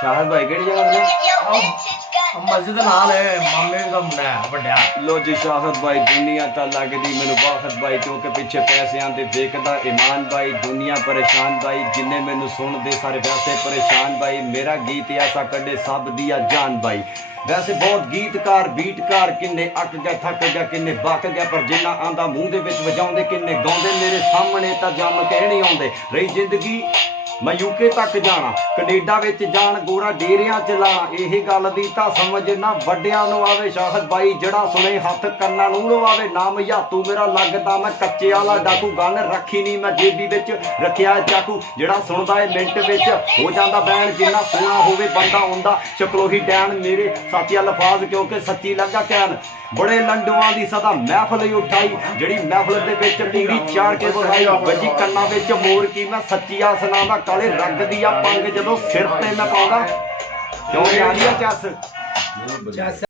शाहद भाई केड़ी जगह ने मस्जिद नाल है मामे का मुंडा है वड्डा लो जी शाहद भाई दुनिया ता लगदी मैनू वाहद भाई क्योंकि पिछे पैसियां दे देखदा ईमान भाई दुनिया परेशान भाई जिन्ने मैनू सुनदे सारे वैसे परेशान भाई मेरा गीत ऐसा कड्डे सब दिया जान भाई वैसे बहुत गीतकार बीटकार किन्ने अक गए थक गए किन्ने बक गए पर जिन्ना आंदा मूँह दे विच वजाउंदे किन्ने गाउंदे मेरे सामने तां जम के नहीं आउंदे रही जिंदगी मैं यूके तक जाना कनेडा विच जान गोरा डेरियां च लाना यही गल दी तां समझ ना वड्डियां नूं आवे शाहद भाई जड़ा सुने हथ कन्नां नूं लवावे नाम यातू मेरा लगदा मैं कच्चे वाला डाकू गन रखी नहीं मैं जेबी विच रखिया चाकू जड़ा सुनदा है मिंट विच हो जांदा बैन जिन्ना सोना होवे बंदा हुंदा शक्लोही डैन मेरे साथिया लफाज क्योंकि सच्ची लगा कैन बड़े लंडुआं दी सदा महफल उठाई जड़ी महफल दे विच पीड़ी चाड़ के बहाई वजी कन्नां विच मोर की मैं सच्चिया सुनांदा काले रंग दिया पंग जदों सिर ते मैं पाउंदा क्यों जानिया चस